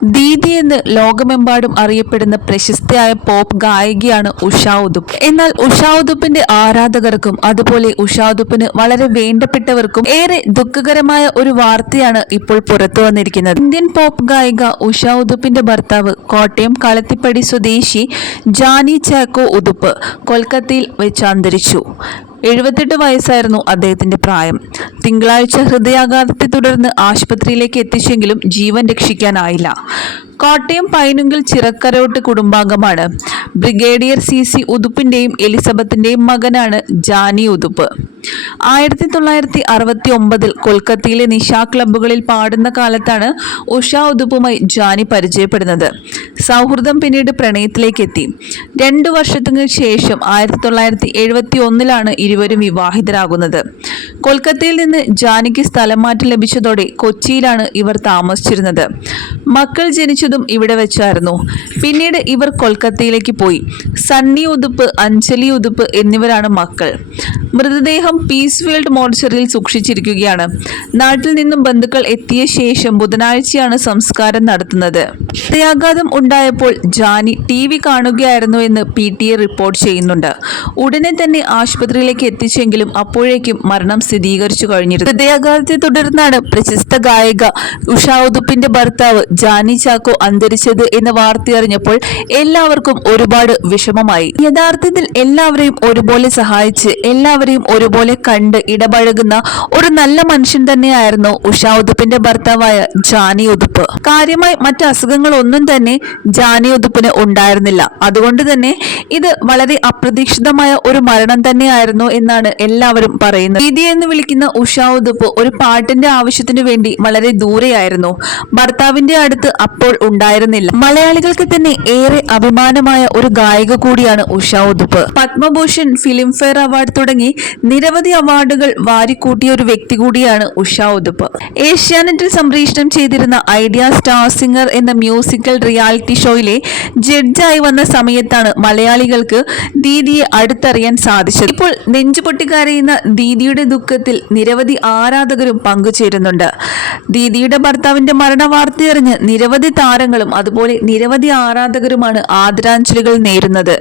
ദീദി എന്ന് ലോകമെമ്പാടും അറിയപ്പെടുന്ന പ്രശസ്തയായ പോപ്പ് ഗായികയാണ് ഉഷാ ഉദുപ് എന്നാൽ ഉഷാ ഉദുപ്പിന്റെ ആരാധകർക്കും അതുപോലെ ഉഷാ ഉദുപ്പിന് വളരെ വേണ്ടപ്പെട്ടവർക്കും ഏറെ ദുഃഖകരമായ ഒരു വാർത്തയാണ് ഇപ്പോൾ പുറത്തു വന്നിരിക്കുന്നത്. ഇന്ത്യൻ പോപ്പ് ഗായിക ഉഷാ ഉദുപ്പിന്റെ ഭർത്താവ് കോട്ടയം കളത്തിപ്പടി സ്വദേശി ജാനി ചാക്കോ ഉദുപ്പ് കൊൽക്കത്തയിൽ വെച്ച് അന്തരിച്ചു. എഴുപത്തെട്ട് വയസ്സായിരുന്നു അദ്ദേഹത്തിന്റെ പ്രായം. തിങ്കളാഴ്ച ഹൃദയാഘാതത്തെ തുടർന്ന് ആശുപത്രിയിലേക്ക് എത്തിച്ചെങ്കിലും ജീവൻ രക്ഷിക്കാനായില്ല. കോട്ടയം പൈനുങ്കിൽ ചിറക്കരോട്ട് കുടുംബാംഗമാണ്. ബ്രിഗേഡിയർ സി സി ഉതുപ്പിന്റെയും എലിസബത്തിന്റെയും മകനാണ് ജാനി ഉതുപ്പ്. ആയിരത്തി തൊള്ളായിരത്തി അറുപത്തി ഒമ്പതിൽ കൊൽക്കത്തയിലെ നിശാ ക്ലബ്ബുകളിൽ പാടുന്ന കാലത്താണ് ഉഷ ഉതുപ്പുമായി ജാനി പരിചയപ്പെടുന്നത്. സൗഹൃദം പിന്നീട് പ്രണയത്തിലേക്ക് എത്തി രണ്ടു വർഷത്തിന് ശേഷം ആയിരത്തി തൊള്ളായിരത്തി എഴുപത്തി ഒന്നിലാണ് ഇരുവരും വിവാഹിതരാകുന്നത്. കൊൽക്കത്തയിൽ നിന്ന് ജാനിക്ക് സ്ഥലം മാറ്റം ലഭിച്ചതോടെ കൊച്ചിയിലാണ് ഇവർ താമസിച്ചിരുന്നത്. മക്കൾ ജനിച്ചതും ഇവിടെ വെച്ചായിരുന്നു. പിന്നീട് ഇവർ കൊൽക്കത്തയിലേക്ക് പോയി. സണ്ണി ഉതുപ്പ് അഞ്ജലി ഉതുപ്പ് എന്നിവരാണ് മക്കൾ. മൃതദേഹം പീസ് ഫീൽഡ് മോർച്ചറിയിൽ സൂക്ഷിച്ചിരിക്കുകയാണ്. നാട്ടിൽ നിന്നും ബന്ധുക്കൾ എത്തിയ ശേഷം ബുധനാഴ്ചയാണ് സംസ്കാരം നടത്തുന്നത്. ഹൃദയാഘാതം ഉണ്ടായപ്പോൾ ജാനി ടി വി കാണുകയായിരുന്നു എന്ന് പി ടി എ റിപ്പോർട്ട് ചെയ്യുന്നുണ്ട്. ഉടനെ തന്നെ ആശുപത്രിയിലേക്ക് എത്തിച്ചെങ്കിലും അപ്പോഴേക്കും മരണം സ്ഥിരീകരിച്ചു കഴിഞ്ഞിരുന്നു. ഹൃദയാഘാതത്തെ തുടർന്നാണ് പ്രശസ്ത ഗായിക ഉഷാ ഉതുപ്പിന്റെ ഭർത്താവ് ജാനി ചാക്കോ അന്തരിച്ചത് എന്ന വാർത്തയറിഞ്ഞപ്പോൾ എല്ലാവർക്കും ഒരുപാട് വിഷമമായി. യഥാർത്ഥത്തിൽ എല്ലാവരെയും ഒരുപോലെ സഹായിച്ച് എല്ലാവരെയും ഒരുപോലെ കണ്ട് ഇടപഴകുന്ന ഒരു നല്ല മനുഷ്യൻ തന്നെയായിരുന്നു ഉഷാ ഉതുപ്പിന്റെ ഭർത്താവായ ജാനി ഉതുപ്പ് കാര്യമായി മറ്റ് അസുഖങ്ങളൊന്നും തന്നെ ജാനി ഉതുപ്പിന് ഉണ്ടായിരുന്നില്ല. അതുകൊണ്ട് തന്നെ ഇത് വളരെ അപ്രതീക്ഷിതമായ ഒരു മരണം തന്നെയായിരുന്നു എന്നാണ് എല്ലാവരും പറയുന്നത്. ദീദി എന്ന് വിളിക്കുന്ന ഉഷാ ഉതുപ്പ് ഒരു പാട്ടിന്റെ ആവശ്യത്തിനു വേണ്ടി വളരെ ദൂരെയായിരുന്നു. ഭർത്താവിന്റെ അടുത്ത് അപ്പോൾ ഉണ്ടായിരുന്നില്ല. മലയാളികൾക്ക് തന്നെ ഏറെ അഭിമാനമായ ഒരു ഗായിക കൂടിയാണ് ഉഷ ഉതുപ്പ്. പത്മഭൂഷൺ ഫിലിംഫെയർ അവാർഡ് തുടങ്ങി നിരവധി അവാർഡുകൾ വാരിക്കൂട്ടിയ ഒരു വ്യക്തി കൂടിയാണ് ഉഷ ഉതുപ്പ്. ഏഷ്യാനെറ്റിൽ സംപ്രേഷണം ചെയ്തിരുന്ന ഐഡിയ സ്റ്റാർ സിംഗർ എന്ന മ്യൂസിക്കൽ റിയാലിറ്റി ഷോയിലെ ജഡ്ജായി വന്ന സമയത്താണ് മലയാളികൾക്ക് ദീദിയെ അടുത്തറിയാൻ സാധിച്ചത്. ഇപ്പോൾ നെഞ്ചുപൊട്ടി കരയുന്ന ദീദിയുടെ ദുഃഖത്തിൽ നിരവധി ആരാധകരും പങ്കുചേരുന്നുണ്ട്. ദീദിയുടെ ഭർത്താവിന്റെ മരണ വാർത്തയറിഞ്ഞ് നിരവധി താരങ്ങളും അതുപോലെ നിരവധി ആരാധകരുമാണ് ആദരാഞ്ജലികൾ നേരുന്നത്.